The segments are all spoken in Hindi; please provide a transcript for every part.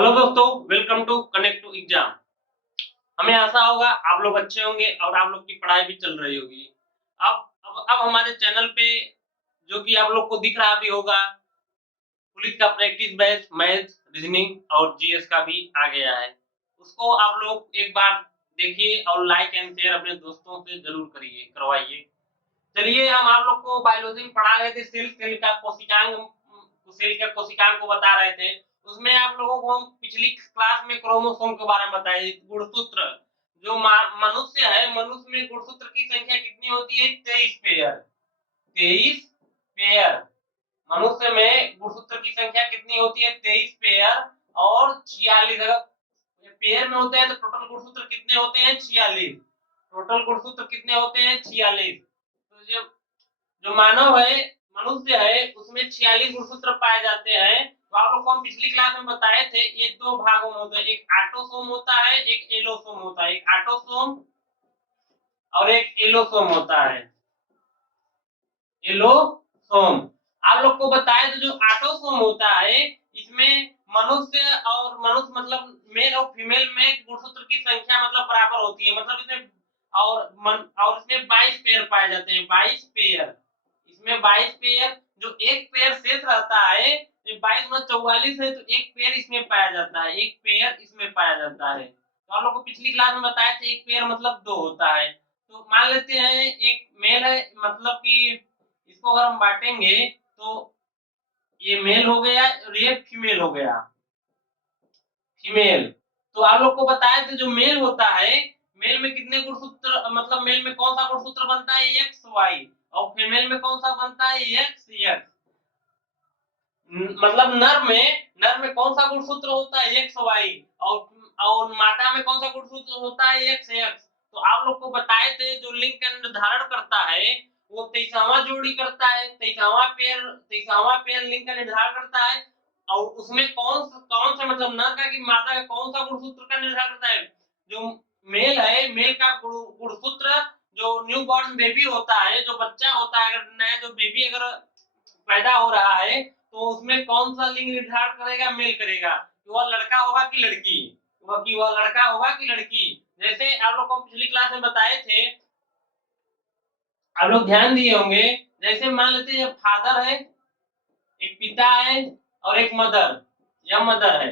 हेलो दोस्तों, welcome to Connect to Exam. हमें आशा होगा आप लोग अच्छे होंगे और आप लोग की पढ़ाई भी चल रही होगी। अब हमारे चैनल पे जो कि आप लोग को दिख रहा भी होगा, पुलिस का प्रैक्टिस बैच मैथ, रीजनिंग और जीएस का भी आ गया है। उसको आप लोग एक बार देखिए और लाइक एंड शेयर अपने दोस्तों से जरूर करिए करवाइए। चलिए, हम आप लोग को बायोलॉजी में पढ़ा रहे थे सेल का कोशिकांग को बता रहे थे। उसमें आप लोगों को हम पिछली क्लास में क्रोमोसोम के बारे में बताए, गुणसूत्र। जो मनुष्य है, मनुष्य में गुणसूत्र की संख्या कितनी होती है? 23 पेयर। 23 पेयर। मनुष्य में गुणसूत्र की संख्या कितनी होती है? 23 पेयर। और 46 अगर पेयर में होते हैं तो टोटल गुणसूत्र कितने होते हैं? 46। टोटल गुणसूत्र कितने होते हैं? 46। तो जो जो मानव है, मनुष्य है, उसमें 46 गुणसूत्र पाए जाते हैं। तो आप लोग को हम पिछली क्लास में बताए थे, ये दो भागों में होता है, एक ऑटोसोम होता है, एक एलोसोम होता है। एक ऑटोसोम और एक एलोसोम होता है। एलोसोम आप लोग को बताए तो जो ऑटोसोम होता है, इसमें मनुष्य और मनुष्य मतलब मेल और फीमेल में गुणसूत्र की संख्या मतलब बराबर होती है। मतलब इसमें और इसमें 22 पेयर पाए जाते हैं। 22 पेयर। इसमें 22 पेयर। जो एक पेयर शेष रहता है, ये 22 में 44 है, तो एक पेयर इसमें पाया जाता है। एक पेयर इसमें पाया जाता है। तो आप लोग को पिछली क्लास में बताया था, एक पेयर मतलब दो होता है। तो मान लेते हैं एक मेल है, मतलब कि इसको अगर हम बांटेंगे तो ये मेल हो गया और ये फीमेल हो गया। फीमेल। तो आप लोग को बताया था, जो मेल होता है, मेल में कितने गुणसूत्र, मतलब मेल में कौन सा गुणसूत्र बनता है? X Y. और फीमेल में कौन सा बनता है? X X. मतलब नर में कौन सा गुणसूत्र होता है? X Y. और मादा में कौन सा गुणसूत्र होता है? X X. तो आप लोग को बताए थे, जो लिंग का निर्धारण करता है वो 23वां जोड़ी करता है। 23वां पेयर लिंग का निर्धारण करता है। और उसमें कौन सा मतलब नर का कि मादा का कौन सा गुणसूत्र का निर्धारण करता है? जो मेल है, मेल का गुणसूत्र, जो न्यू बॉर्न बेबी होता है, जो बच्चा होता है, अगर नया जो बेबी अगर पैदा हो रहा है, तो उसमें कौन सा लिंग निर्धारण करेगा? मेल करेगा। तो वह लड़का होगा कि लड़की? वह लड़का होगा कि लड़की? जैसे आप लोग को पिछली क्लास में बताए थे, आप लोग ध्यान दिए होंगे। जैसे मान लेते हैं फादर है, एक पिता है और एक मदर। यह मदर है,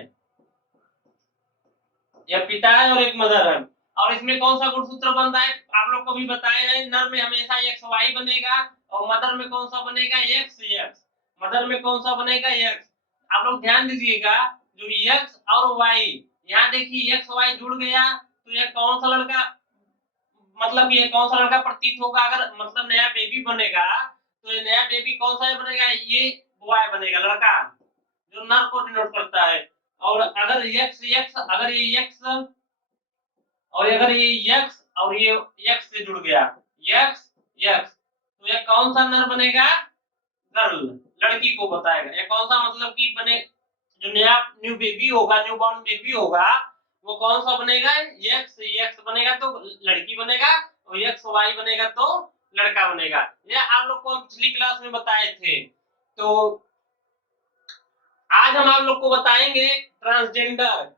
यह पिता है और एक मदर है। और इसमें कौन सा गुणसूत्र बन रहा है? आप लोग को भी बताए हैं, नर में हमेशा एक्स वाई बनेगा और मदर में कौन सा बनेगा? X x. मदर में कौन सा बनेगा? एक्स। आप लोग ध्यान दीजिएगा, जो एक्स और वाई, यहाँ देखिए एक्स वाई जुड़ गया, तो यह कौन सा लड़का, मतलब ये कौन सा लड़का प्रतीत होगा? अगर मतलब नया बेबी बनेगा, तो ये नया बेबी कौन सा बनेगा? ये बॉय बनेगा, लड़का, जो नर को डिनोट करता है। और अगर एक्स एक्स, अगर ये एक्स और अगर ये यक्स और ये यक्स से जुड़ गया, यक्स यक्स, तो ये कौन सा नर बनेगा? गर्ल, लड़की को बताएगा। ये कौन सा मतलब कि बने, जो नया न्यू बेबी होगा, न्यू बॉर्न बेबी होगा, वो कौन सा बनेगा? यक्स यक्स बनेगा तो लड़की बनेगा, और यक्स वाई बनेगा तो लड़का बनेगा। ये आप लोग को हम पिछली क्लास में बताए थे। तो आज हम आप लोग को बताएंगे ट्रांसजेंडर,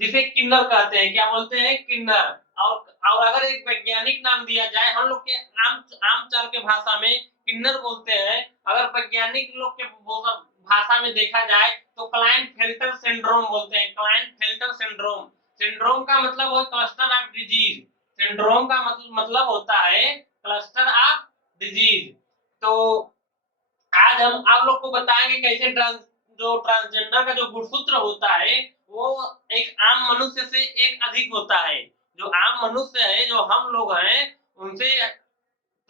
जिसे किन्नर कहते हैं। क्या बोलते हैं? किन्नर। और अगर एक वैज्ञानिक नाम दिया जाए, हम लोग के आम चाल के भाषा में किन्नर बोलते हैं। अगर वैज्ञानिक लोग के भाषा में देखा जाए तो क्लाइनफेल्टर सिंड्रोम बोलते हैं। Klinefelter syndrome. सिंड्रोम का मतलब है क्लस्टर ऑफ डिजीज। सिंड्रोम का मतलब होता है क्लस्टर ऑफ डिजीज। तो आज हम आप लोग को बताएंगे कैसे जो ट्रांसजेंडर का जो गुणसूत्र होता है, वो एक आम मनुष्य से एक अधिक होता है। जो आम मनुष्य है, जो हम लोग हैं, उनसे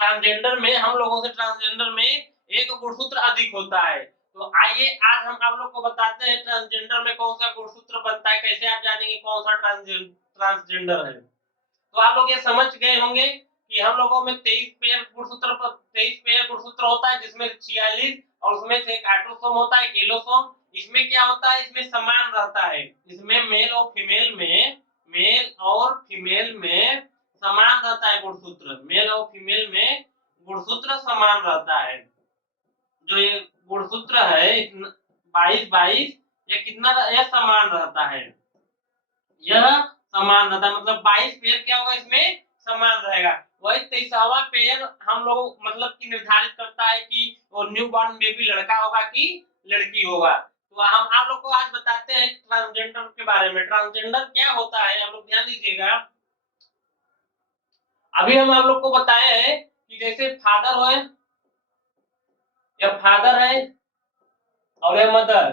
ट्रांसजेंडर में, हम लोगों से ट्रांसजेंडर में एक गुणसूत्र अधिक होता है। तो आइए आज हम आप लोग को बताते हैं ट्रांसजेंडर में कौन सा गुणसूत्र बनता है, कैसे आप जानेंगे कौन सा ट्रांसजेंडर है। तो आप लोग ये समझ गए होंगे कि हम लोगों में 23 पेयर गुणसूत्र होता है, जिसमें 46, और उसमें से एक ऑटोसोम होता है, एक एलोसोम। इसमें क्या होता है? इसमें समान रहता है। इसमें मेल और फीमेल में समान रहता है गुणसूत्र। मेल और फीमेल में गुणसूत्र समान रहता है। जो ये गुणसूत्र है 22 22, यह कितना यह समान रहता है, यह समान रहता है, मतलब 22 पेयर क्या होगा इसमें समान रहेगा। वही 23वां पेयर हम लोग मतलब कि निर्धारित करता है कि वो न्यू बॉर्न बेबी लड़का होगा कि लड़की होगा। तो हम आप लोग को आज बताते हैं ट्रांसजेंडर के बारे में। ट्रांसजेंडर क्या होता है आप लोग ध्यान दीजिएगा। अभी हम आप लोग को बताए हैं कि जैसे फादर है, यह फादर है और यह मदर,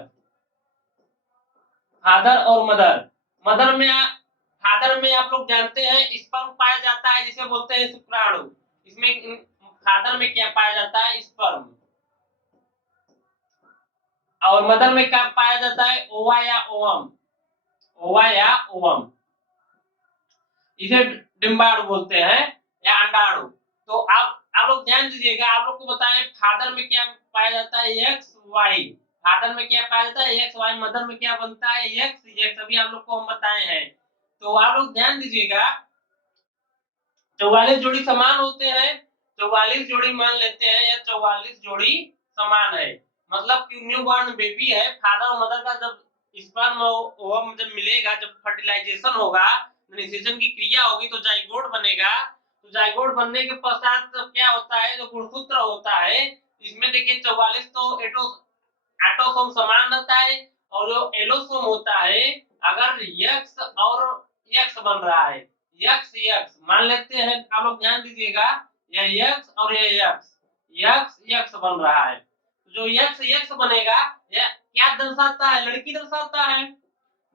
फादर और मदर। मदर में फादर में आप लोग जानते हैं स्पर्म पाया जाता है जिसे बोलते हैं शुक्राणु। इसमें फादर में क्या पाया जाता है स्पर्म, और मदर में क्या पाया जाता है ओवा या ओवम, ओवा या ओवम। इसे डिम्बाणु बोलते हैं या अंडाणु। तो आप लोग ध्यान दीजिएगा, आप लोग को बताएं फादर में क्या पाया जाता है एक्स वाई, फादर में क्या पाया जाता है एक्स वाई, मदर में क्या बनता है एक्स एक्स, अभी आप लोग को हम बताए हैं। तो आप लोग ध्यान दीजिएगा 44 जोड़ी समान होते हैं, 44 जोड़ी मान लेते हैं या 44 जोड़ी समान है। मतलब कि न्यू बॉर्न बेबी है, फादर और मदर का जब स्पर्म ओवम जब मिलेगा, जब फर्टिलाइजेशन होगा, निषेचन की क्रिया होगी तो जाइगोट बनेगा। तो जाइगोट बनने के पश्चात तो क्या होता है, जो गुणसूत्र होता है इसमें देखिए 44 तो एटोसोम समान रहता है, और जो एलोसोम होता है अगर यक्स और यक्स बन रहा है, यक्स यक्स मान लेते हैं, आप लोग ध्यान दीजिएगा, यह यक्स और यह यक्स, यक्स यक्स बन रहा है। जो यक्स यक्स बनेगा यह क्या दर्शाता है, लड़की दर्शाता है।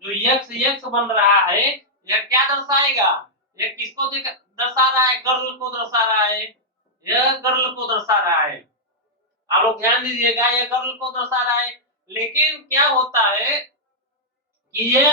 जो यक्स यक्स बन रहा है यह क्या दर्शाएगा, यह किसको दर्शा रहा है, गर्ल को दर्शा रहा है, यह गर्ल को दर्शा रहा है। आप लोग ध्यान दीजिएगा यह गर्ल को दर्शा रहा है। लेकिन क्या होता है कि ये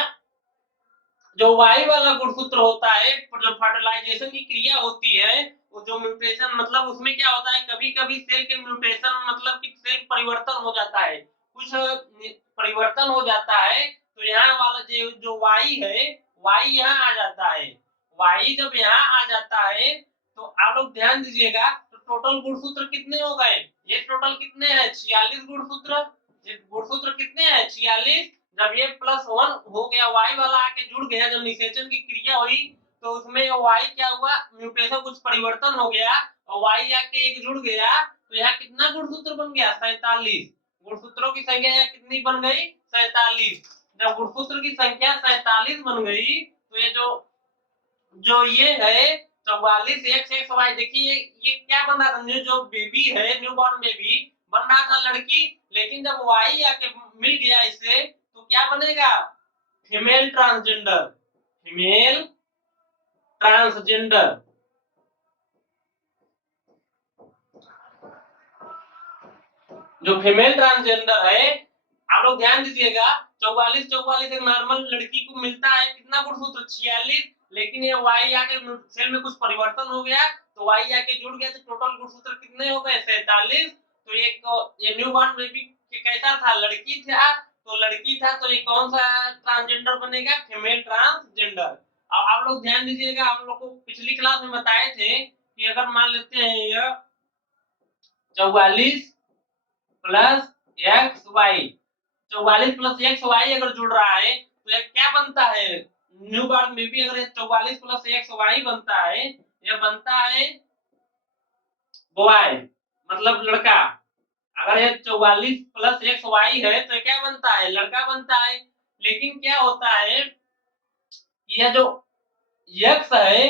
जो वाई वाला गुणसूत्र होता है, जो फर्टिलाइजेशन की क्रिया होती है, वो जो म्यूटेशन मतलब उसमें क्या होता है, कभी-कभी सेल के म्यूटेशन मतलब कि सेल परिवर्तन हो जाता है, कुछ परिवर्तन हो जाता है, तो यहाँ वाला जो वाई है, वाई यहाँ आ जाता है। वाई जब यहाँ आ जाता है तो आप लोग ध्यान दीजिएगा, तो टोटल गुणसूत्र कितने हो गए, ये टोटल कितने हैं 46 गुणसूत्र। ये गुणसूत्र कितने हैं 46। जब ये +1 हो गया, वाई वाला आके जुड़ गया, जब निषेचन की क्रिया हुई तो उसमें वाई क्या हुआ, म्यूटेशन कुछ परिवर्तन हो गया और वाई आके एक जुड़ गया, तो यहाँ कितना गुणसूत्र बन गया 47। गुणसूत्रों की संख्या यहाँ कितनी बन गई 47। जब गुणसूत्र की संख्या 47 बन गई तो ये जो जो ये है 44 एक्स एक्स वाई, देखिए ये क्या बन रहा था, न्यू जो बेबी है न्यू बॉर्न बेबी बन रहा था लड़की, लेकिन जब वाई आके मिल गया इससे तो क्या बनेगा फीमेल ट्रांसजेंडर, फीमेल ट्रांसजेंडर। जो फीमेल ट्रांसजेंडर है आप लोग ध्यान दीजिएगा 44 44 एक नॉर्मल लड़की को मिलता है कितना गुणसूत्र 46, लेकिन ये वाई आके सेल में कुछ परिवर्तन हो गया तो वाई आके जुड़ गया तो टोटल गुणसूत्र कितने हो गए 47। तो ये न्यू बॉर्न बेबी कैसा था, लड़की था, तो लड़की था तो ये कौन सा ट्रांसजेंडर बनेगा फीमेल ट्रांसजेंडर। अब आप लोग ध्यान दीजिएगा, हम लोग को पिछली क्लास में बताए थे कि अगर मान लेते हैं ये 44 plus X Y, 44 plus X Y अगर जुड़ रहा है तो यह क्या बनता है, न्यू बॉर्न बेबी अगर 44 प्लस एक्स वाई बनता है, यह बनता है बॉय मतलब लड़का। अगर ये 44 प्लस एक्स वाई है तो क्या बनता है लड़का बनता है। लेकिन क्या होता है कि यह जो यक्स है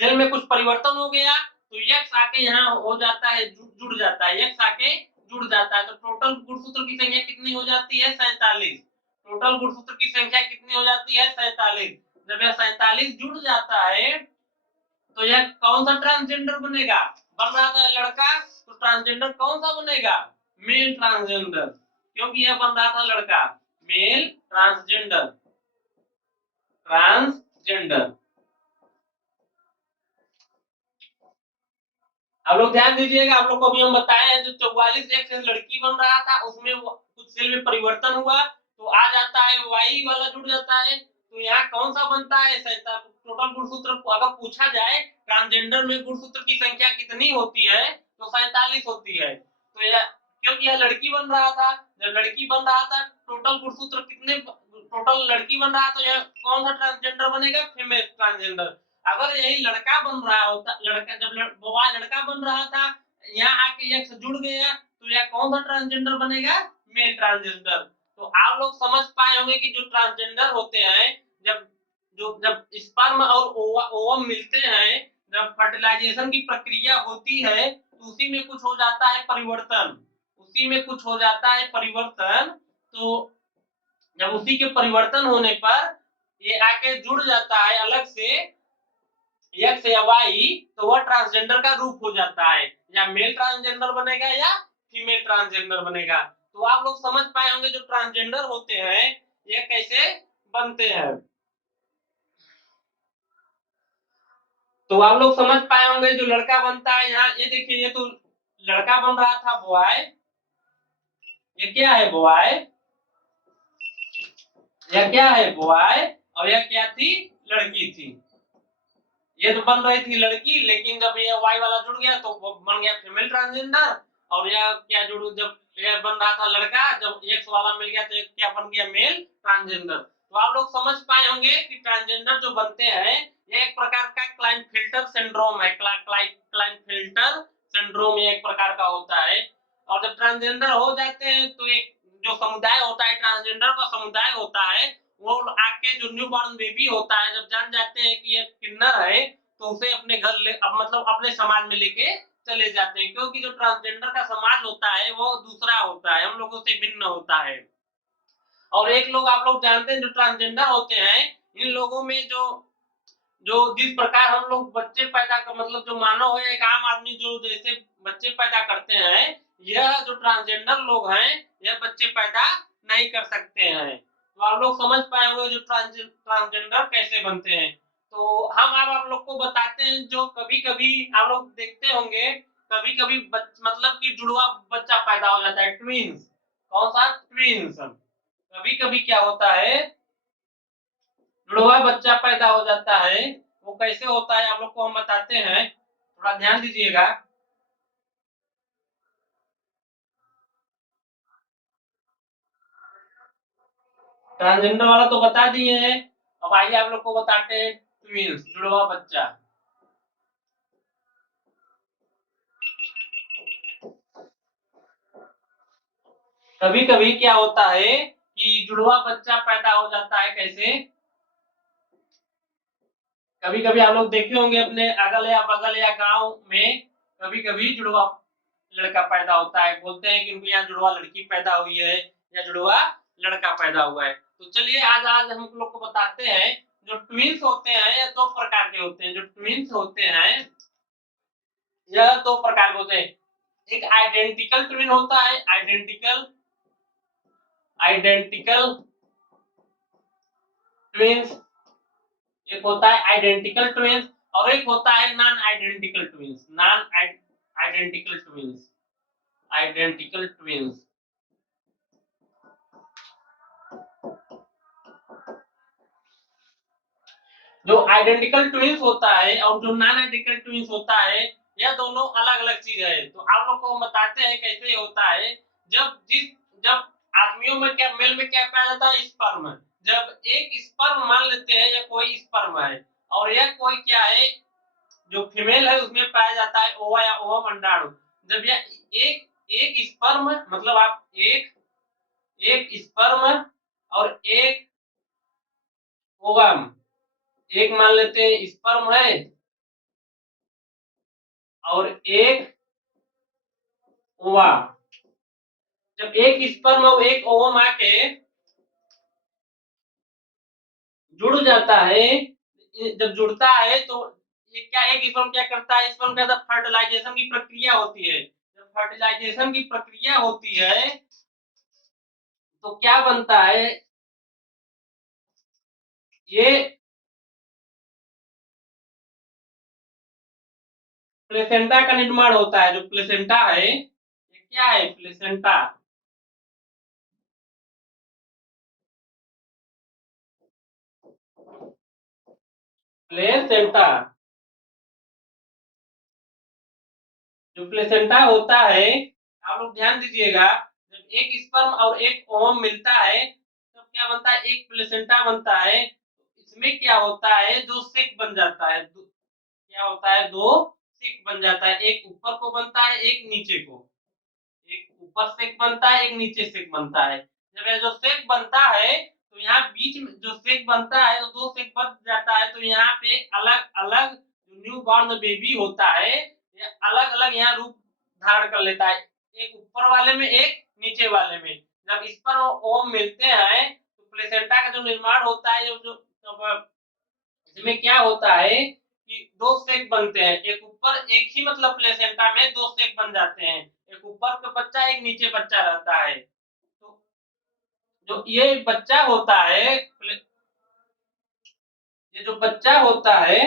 सेल में कुछ परिवर्तन हो गया तो यक्स आके यहाँ हो जाता है जुड़ जाता है, यक्स आके जुड़ जाता है, तो टोटल गुणसूत्र की संख्या कितनी हो जाती है 47। टोटल गुणसूत्र की संख्या कितनी हो जाती है 47। जब यह 47 जुड़ जाता है तो यह कौन सा ट्रांसजेंडर बनेगा, बन रहा था लड़का तो ट्रांसजेंडर कौन सा बनेगा मेल ट्रांसजेंडर, क्योंकि यह बन रहा था लड़का, मेल ट्रांसजेंडर, ट्रांसजेंडर। आप लोग ध्यान दीजिएगा, आप लोग को अभी हम बताए हैं जो 44 एक्स लड़की बन रहा था उसमें कुछ सेल में परिवर्तन हुआ तो आ जाता है वाई वाला जुड़ जाता है, तो यहाँ कौन सा बनता है टोटल गुणसूत्र अगर पूछा जाए ट्रांसजेंडर में गुणसूत्र की संख्या कितनी होती है तो 47 होती है। तो यह क्योंकि यह लड़की बन रहा था, जब लड़की बन रहा था टोटल गुणसूत्र कितने टोटल लड़की बन रहा है, तो यह कौन सा ट्रांसजेंडर बनेगा? Female transgender. अगर यही लड़का बन रहा होता, लड़का जब बॉय लड़का बन रहा था, यहाँ आके एक्स जुड़ गया, तो यह कौन सा ट्रांसजेंडर बनेगा? Male transgender. तो आप लोग समझ पाए होंगे कि जो ट्रांसजेंडर होते हैं, जब जब स्पर्म और ओवम मिलते हैं, जब फर्टिलाइजेशन की प्रक्रिया होती है, तो उसी में कुछ हो जाता है परिवर्तन, उसी में कुछ हो जाता है परिवर्तन। तो जब उसी के परिवर्तन होने पर ये आके जुड़ जाता है अलग से एक्स या वाई, तो वह ट्रांसजेंडर का रूप हो जाता है, या मेल ट्रांसजेंडर बनेगा या फीमेल ट्रांसजेंडर बनेगा। तो आप लोग समझ पाए होंगे जो ट्रांसजेंडर होते हैं ये कैसे बनते हैं। तो आप लोग समझ पाए होंगे जो लड़का बनता है, यहाँ ये देखिए, ये तो लड़का बन रहा था बॉय, ये क्या है बॉय, यह क्या है बॉय, और यह क्या थी? लड़की थी। ये तो बन रही थी लड़की, लेकिन जब ये वाई वाला जुड़ गया तो वो बन गया फीमेल ट्रांसजेंडर। और यह क्या जुड़, जब यह बन रहा था लड़का, जब एक्स वाला मिल गया तो ये क्या बन गया? Male transgender. तो आप लोग समझ पाए होंगे कि ट्रांसजेंडर जो बनते हैं ये एक प्रकार का क्लाइनफिल्टर सिंड्रोम है। क्लाइनफिल्टर सिंड्रोम ये एक प्रकार का होता है। और जब ट्रांसजेंडर हो जाते हैं तो एक जो समुदाय होता है, ट्रांसजेंडर का समुदाय होता है, वो आके जो न्यू बॉर्न बेबी होता है, जब जान जाते हैं कि ये किन्नर है, तो उसे अपने घर ले, अब मतलब अपने समाज में लेके चले जाते हैं, क्योंकि जो ट्रांसजेंडर का समाज होता है वो दूसरा होता है, हम लोगों से भिन्न होता है। और एक लोग आप लोग जानते हैं जो ट्रांसजेंडर होते हैं, इन लोगों में जो जो जिस प्रकार हम लोग बच्चे पैदा कर, मतलब जो मानव है, एक आम आदमी जो जैसे बच्चे पैदा करते हैं, यह जो ट्रांसजेंडर लोग हैं यह बच्चे पैदा नहीं कर सकते हैं। तो आप लोग समझ पाए होंगे जो ट्रांसजेंडर कैसे बनते हैं। तो हम अब आप लोग को बताते हैं, जो कभी कभी आप लोग देखते होंगे, कभी कभी मतलब कि जुड़वा बच्चा पैदा हो जाता है, ट्विंस। कौन सा? ट्विंस। कभी कभी क्या होता है, जुड़वा बच्चा पैदा हो जाता है। वो कैसे होता है आप लोग को हम बताते हैं, थोड़ा ध्यान दीजिएगा। ट्रांसजेंडर वाला तो बता दिए हैं, अब आइए आप लोग को बताते हैं ट्विंस, जुड़वा बच्चा। कभी कभी क्या होता है कि जुड़वा बच्चा पैदा हो जाता है, कैसे? कभी कभी आप लोग देखे होंगे अपने अगल या बगल या गांव में, कभी कभी जुड़वा लड़का पैदा होता है, बोलते हैं कि उनके यहाँ जुड़वा लड़की पैदा हुई है या जुड़वा लड़का पैदा हुआ है। तो चलिए आज आज हम लोग को बताते हैं, जो ट्विंस होते हैं यह दो प्रकार के होते हैं। जो ट्विंस होते हैं यह दो प्रकार के होते हैं। एक आइडेंटिकल ट्विन होता है, आइडेंटिकल आइडेंटिकल ट्विंस, एक होता है आइडेंटिकल ट्विंस, और एक होता है non identical twins. Non identical twins, identical twins. जो आइडेंटिकल ट्विंस होता है और जो नॉन आइडेंटिकल ट्विंस होता है, यह दोनों अलग अलग चीज है। तो आप लोग को हम बताते हैं कैसे होता है। जब आदमियों में क्या, मेल में क्या पाया जाता है? स्पर्म। जब एक स्पर्म मान लेते हैं या कोई स्पर्म है, और यह कोई क्या है, जो फीमेल है उसमें पाया जाता है ओवा या ओवम अंडाणु। जब यह एक एक स्पर्म, मतलब आप एक एक स्पर्म और एक ओवम, एक मान लेते हैं स्पर्म है और एक ओवा, जब एक स्पर्म और एक ओवम आके जुड़ जाता है, जब जुड़ता है तो ये क्या, एक स्पर्म क्या करता है, स्पर्म के अंदर फर्टिलाइजेशन की प्रक्रिया होती है। जब फर्टिलाइजेशन की प्रक्रिया होती है तो क्या बनता है, ये प्लेसेंटा का निर्माण होता है। जो प्लेसेंटा है, ये क्या है? Placenta, placenta. जो प्लेसेंटा होता है, आप लोग ध्यान दीजिएगा, जब एक स्पर्म और एक ओवम मिलता है, तब क्या बनता है, एक प्लेसेंटा बनता है। इसमें क्या होता है, दो सेक बन जाता है, क्या होता है, दो सेक बन जाता है, एक ऊपर को बनता है, एक नीचे को। एक ऊपर सेक बनता है, एक नीचे सेक बनता है। जब ये जो सेक बनता है तो यहाँ बीच में जो सेक बनता है तो दो सेक बन जाता है, तो यहाँ पे अलग अलग जो न्यू बॉर्न बेबी होता है ये अलग अलग यहाँ रूप धारण कर लेता है, एक ऊपर वाले में, एक नीचे वाले में। जब इस पर ओम मिलते हैं तो प्लेसेंटा का जो निर्माण होता है, जो इसमें क्या होता है कि दो सेक बनते हैं, एक ऊपर, एक ही मतलब प्लेसेंटा में दो सेक बन जाते हैं, एक ऊपर का बच्चा, एक नीचे बच्चा रहता है। तो जो ये बच्चा होता है, ये जो बच्चा होता है,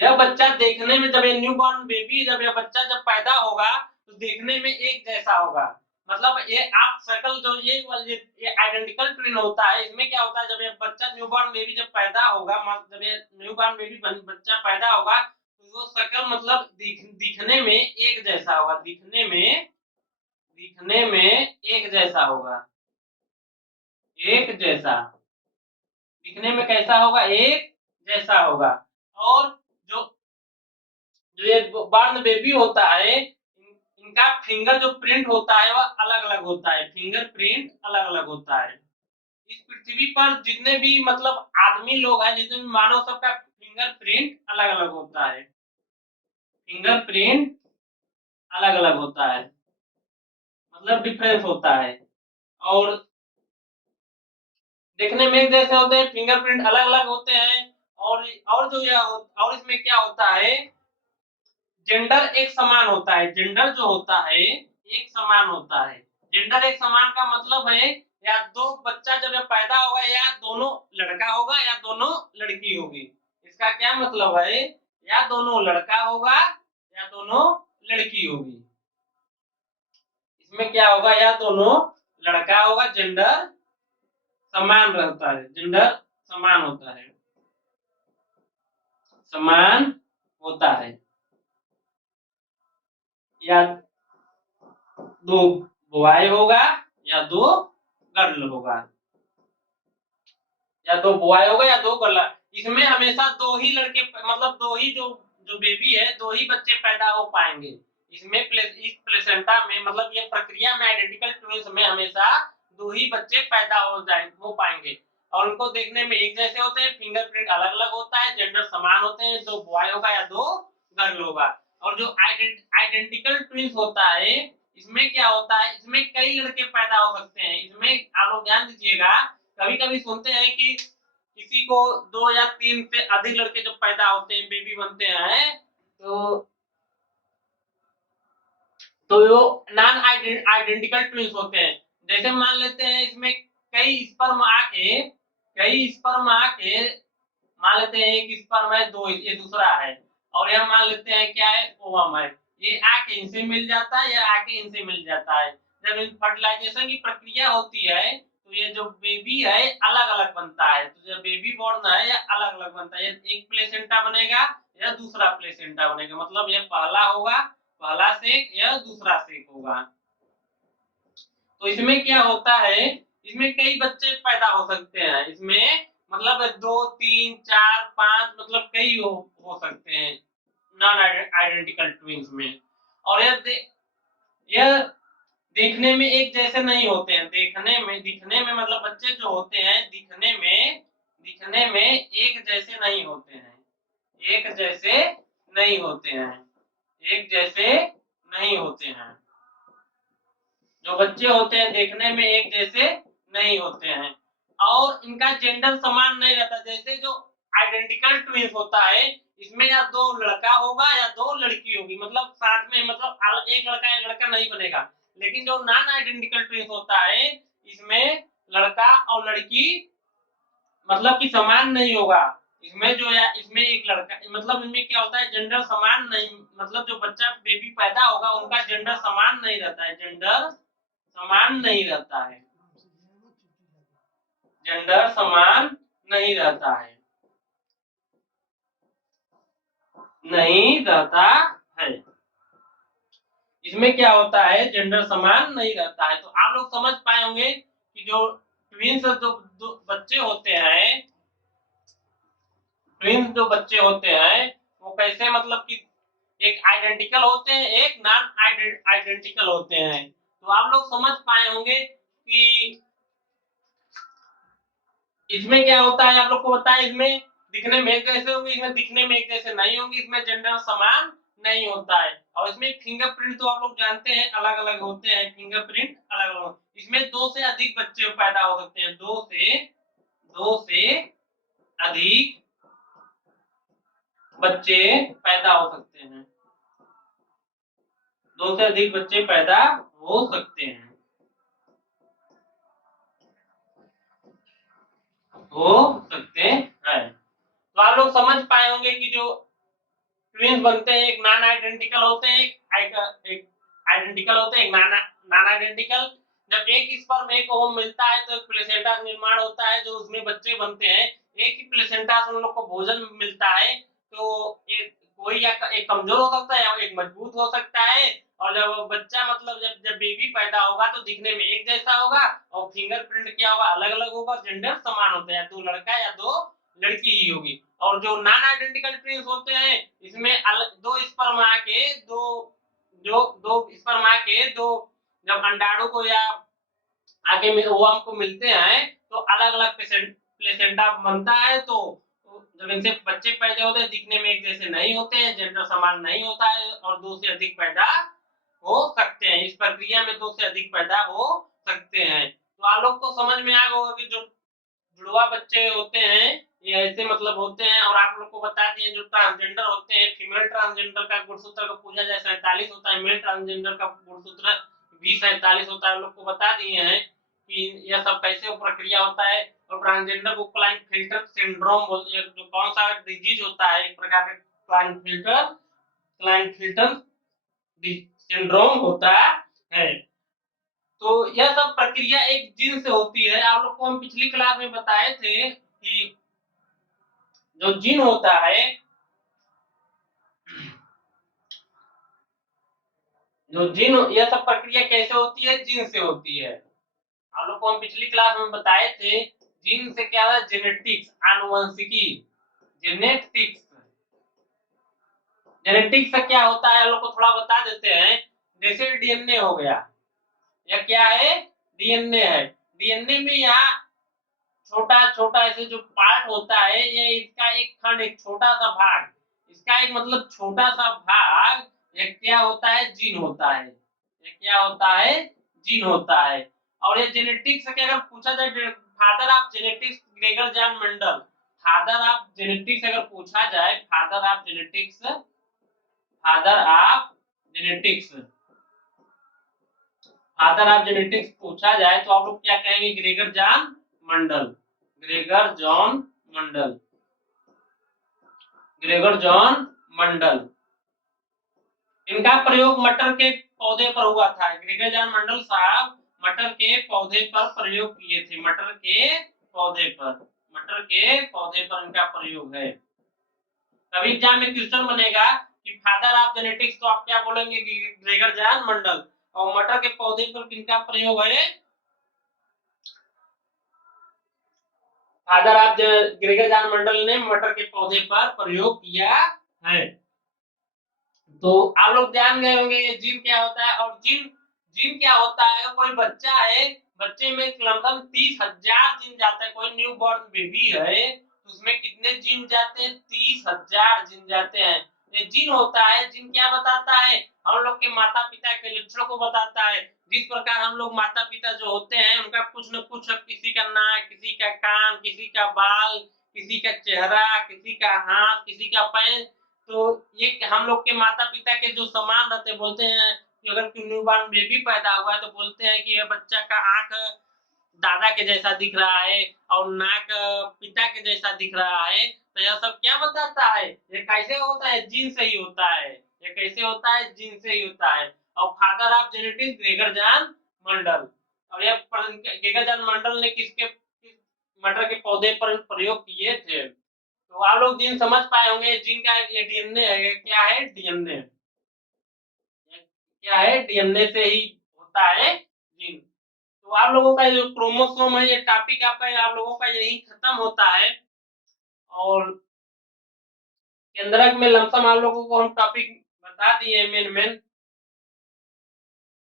यह बच्चा देखने में, जब ये न्यू बॉर्न बेबी, जब यह बच्चा जब पैदा होगा तो देखने में एक जैसा होगा। मतलब ये आप शकल जो ये आइडेंटिकल ट्विन होता है। इसमें क्या होता है, जब ये बच्चा न्यू बॉर्न बेबी जब पैदा होगा, जब ये न्यू बॉर्न बेबी बच्चा पैदा होगा तो वो शकल मतलब दिखने में एक जैसा होगा, दिखने में एक जैसा होगा, एक जैसा दिखने में कैसा होगा, एक जैसा होगा। और जो जो ये बॉर्न बेबी होता है, इनका फिंगर जो प्रिंट होता है वह अलग अलग होता है, फिंगर प्रिंट अलग अलग होता है। इस पृथ्वी पर जितने भी मतलब आदमी लोग हैं, जितने भी मानव, सबका फिंगर प्रिंट अलग अलग होता है, फिंगर प्रिंट अलग अलग होता है, मतलब डिफरेंस होता है। और देखने में एक जैसे होते हैं, फिंगरप्रिंट अलग अलग होते हैं। और जो यह और इसमें क्या होता है, जेंडर एक समान होता है, जेंडर जो होता है एक समान होता है। जेंडर एक समान का मतलब है या दो बच्चा जब पैदा होगा या दोनों लड़का होगा या दोनों लड़की होगी। इसका क्या मतलब है, या दोनों लड़का होगा या दोनों लड़की होगी। इसमें क्या होगा, या दोनों लड़का होगा, जेंडर समान रहता है, जेंडर समान होता है, समान होता है। या दो बॉय होगा या दो गर्ल होगा, या दो बॉय होगा या दो गर्ल। इसमें हमेशा दो ही लड़के, मतलब दो ही जो बेबी है, दो ही बच्चे पैदा हो पाएंगे। इसमें इस प्लेसेंटा में, मतलब ये प्रक्रिया में आइडेंटिकल ट्विंस में हमेशा दो ही बच्चे पैदा हो पाएंगे। और उनको देखने में एक जैसे होते हैं, फिंगरप्रिंट अलग अलग होता है, जेंडर समान होते हैं, दो बॉय होगा या दो गर्ल होगा। और जो आइडेंटिकल ट्विंस होता है, इसमें क्या होता है, इसमें कई लड़के पैदा हो सकते हैं। इसमें आप लोग ध्यान दीजिएगा, कभी कभी सुनते हैं कि किसी को दो या तीन से अधिक लड़के जब पैदा होते हैं, बेबी बनते हैं, तो वो नॉन आइडेंटिकल ट्विंस होते हैं। जैसे मान लेते हैं इसमें कई स्पर्म आके मान लेते हैं एक स्पर्म है, दो ये दूसरा है, और यह मान लेते हैं क्या है, ओवम है। ये आके इनसे मिल जाता है, या आके इनसे मिल जाता है। जब इन फर्टिलाइजेशन की प्रक्रिया होती है तो ये जो बेबी है अलग अलग बनता है। तो जब बेबी बॉर्न है या अलग अलग बनता है, एक प्लेसेंटा बनेगा या दूसरा प्लेसेंटा बनेगा, मतलब ये पहला होगा, पहला सेक या दूसरा सेक होगा। तो इसमें क्या होता है, इसमें कई बच्चे पैदा हो सकते हैं। इसमें मतलब दो तीन चार पांच, मतलब कई हो सकते हैं नॉन आइडेंटिकल ट्विंस में। और यह देखने में एक जैसे नहीं होते हैं, दिखने में मतलब बच्चे जो होते हैं दिखने में एक जैसे नहीं होते हैं, एक जैसे नहीं होते हैं, एक जैसे नहीं होते हैं। जो बच्चे होते हैं देखने में एक जैसे नहीं होते हैं, और इनका जेंडर समान नहीं रहता। जैसे जो आइडेंटिकल ट्विंस होता है, इसमें या दो लड़का होगा या दो लड़की होगी, मतलब साथ में, मतलब एक लड़का या लड़का नहीं बनेगा। लेकिन जो नॉन आइडेंटिकल ट्विंस होता है, इसमें लड़का और लड़की मतलब कि समान नहीं होगा। इसमें जो है, इसमें एक लड़का, मतलब इनमें क्या होता है, जेंडर समान नहीं, मतलब जो बच्चा बेबी पैदा होगा उनका जेंडर समान नहीं रहता है, जेंडर समान नहीं रहता है, जेंडर समान नहीं रहता है, नहीं रहता है। इसमें क्या होता है, जेंडर समान नहीं रहता है। तो आप लोग समझ पाए होंगे कि जो ट्विंस जो बच्चे होते हैं, ट्विंस जो बच्चे होते हैं वो कैसे मतलब कि एक आइडेंटिकल होते हैं, एक नॉन आइडेंटिकल होते हैं। तो आप लोग समझ पाए होंगे कि इसमें क्या होता है, आप लोग को बताएं, इसमें दिखने में एक जैसे होंगे, इसमें दिखने में एक जैसे नहीं होंगे, इसमें जेंडर समान नहीं होता है। और इसमें फिंगरप्रिंट तो आप लोग जानते हैं अलग अलग होते हैं, फिंगरप्रिंट अलग अलग। इसमें 2 से अधिक बच्चे पैदा हो सकते हैं, 2 से अधिक बच्चे पैदा हो सकते हैं, 2 से अधिक बच्चे पैदा हो सकते हैं, हो सकते हैं। तो आप लोग समझ पाए होंगे कि जो ट्विंस बनते हैं, एक नॉन आइडेंटिकल होते हैं, एक आइडेंटिकल होते हैं, एक नॉन आइडेंटिकल। जब एक स्पर्म एक ओवम मिलता है तो एक प्लेसेंटा का निर्माण होता है, जो उसमें बच्चे बनते हैं। एक ही प्लेसेंटा से उन लोग को भोजन मिलता है, तो एक कोई या एक कमजोर हो सकता है या एक मजबूत हो सकता है। और जब बच्चा मतलब जब जब बेबी पैदा होगा तो दिखने में एक जैसा होगा, और फिंगरप्रिंट क्या होगा, अलग अलग होगा, जेंडर समान होता है, 2 लड़का या 2 लड़की ही होगी। और जो नॉन आइडेंटिकल ट्विंस होते हैं, इसमें दो स्पर्म आके दो जो दो स्पर्म आके दो जब अंडाणु को या आगे में ओवम को मिलते हैं तो अलग अलग प्लेसेंटा बनता है। तो जब इनसे बच्चे पैदा होते हैं दिखने में एक जैसे नहीं होते हैं, जेंडर समान नहीं होता है, और 2 से अधिक पैदा हो सकते हैं। इस प्रक्रिया में 2 से अधिक पैदा हो सकते हैं। तो आप लोग को समझ में आ गया होगा कि जो जुड़वा बच्चे होते हैं ये ऐसे मतलब होते हैं। और आप लोग को बता दिए जो ट्रांसजेंडर होते हैं, फीमेल ट्रांसजेंडर का गुणसूत्र का पूछा जाए 47 होता है, मेल ट्रांसजेंडर का गुणसूत्र भी 47 होता है। लोग को बता दिए हैं कि यह सब कैसे प्रक्रिया होता है। और ट्रांसजेंडर को क्लाइनफिल्टर सिंड्रोम बोलते हैं, जो कौन सा डिजीज होता है, एक प्रकार का क्लाइनफिल्टर सिंड्रोम होता है। तो यह सब प्रक्रिया एक जीन से होती है। आप लोग को हम पिछली क्लास में बताए थे कि जो जीन होता है, जो जीन, यह सब प्रक्रिया कैसे होती है, जीन से होती है। आप लोग को हम पिछली क्लास में बताए थे जीन से क्या है, जेनेटिक्स, आनुवंशिकी, जेनेटिक्स। जेनेटिक्स से क्या होता है, आप लोग को थोड़ा बता देते हैं। जैसे डीएनए हो गया, यह क्या है, डीएनए है। डीएनए में यहाँ छोटा छोटा ऐसे जो पार्ट होता है, ये इसका एक खंड, एक छोटा सा भाग, इसका एक मतलब छोटा सा भाग, ये क्या होता है, जीन होता है। ये क्या होता है, जीन होता है। और ये जेनेटिक्स से अगर पूछा जाए, father of genetics Gregor John Mendel, father of genetics अगर पूछा जाए, father of genetics, father of genetics, father of genetics पूछा जाए तो आप लोग क्या कहेंगे, ग्रेगर जॉन मंडल, ग्रेगर जॉन मंडल, ग्रेगर जॉन मंडल। इनका प्रयोग मटर के पौधे पर हुआ था। ग्रेगर जॉन मंडल साहब मटर के पौधे पर प्रयोग किए थे, मटर के पौधे पर, मटर के पौधे पर इनका प्रयोग है। कभी एग्जाम में क्वेश्चन बनेगा कि फादर ऑफ जेनेटिक्स, तो आप क्या बोलेंगे, ग्रेगर जॉन मंडल। और मटर के पौधे पर किनका प्रयोग है, फादर ऑफ ग्रेगर जॉन मंडल ने मटर के पौधे पर प्रयोग किया है। तो आप लोग जान गए होंगे ये जीन क्या होता है। और जीन, जीन क्या होता है, कोई बच्चा है, बच्चे में लगभग 30,000 जीन जाता है। कोई न्यू बॉर्न बेबी है तो उसमें कितने जीन जाते हैं, 30,000 जीन जाते हैं। ये जीन होता है, जीन क्या बताता है, हम लोग के माता पिता के लक्षणों को बताता है। जिस प्रकार हम लोग माता पिता जो होते हैं उनका कुछ न कुछ, किसी का नाक, किसी का कान, किसी का बाल, किसी का चेहरा, किसी का हाथ, किसी का पैर, तो ये हम लोग के माता पिता के जो समान रहते, बोलते हैं कि अगर न्यूबॉर्न बेबी पैदा हुआ है तो बोलते हैं कि ये बच्चा का आंख दादा के जैसा दिख रहा है और नाक पिता के जैसा दिख रहा है। तो यह सब क्या बताता है, ये कैसे होता है, जीन से ही होता है। ये कैसे होता है, जीन से ही होता है। और father of genetics Gregor John Mendel. और यह ग्रेगर जॉन मंडल ने मटर के पौधे पर प्रयोग किए थे। तो आप लोग जीन समझ पाए होंगे, जीन का ये डीएनए है, क्या है, डीएनए, क्या है, डीएनए से ही होता है जीन। तो तो आप लोगों का जो क्रोमोसोम है, ये टॉपिक आपका आप लोगों का यहीं खत्म होता है और केंद्रक में लमसम आप लोगों को हम टॉपिक बता दिए मेन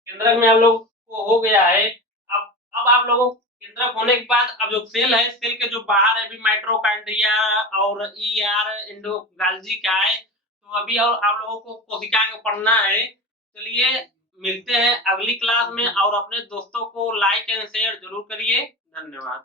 केंद्रक में आप लोग को हो गया है। अब आप लोगों केंद्रक होने के बाद अब जो सेल है, सेल के जो बाहर है अभी माइटोकॉन्ड्रिया और ईआर एंडोगाल्गी का है, तो अभी और आप लोगों को कोशिकाएं को पढ़ना है। चलिए मिलते हैं अगली क्लास में और अपने दोस्तों को लाइक एंड शेयर जरूर करिए। धन्यवाद।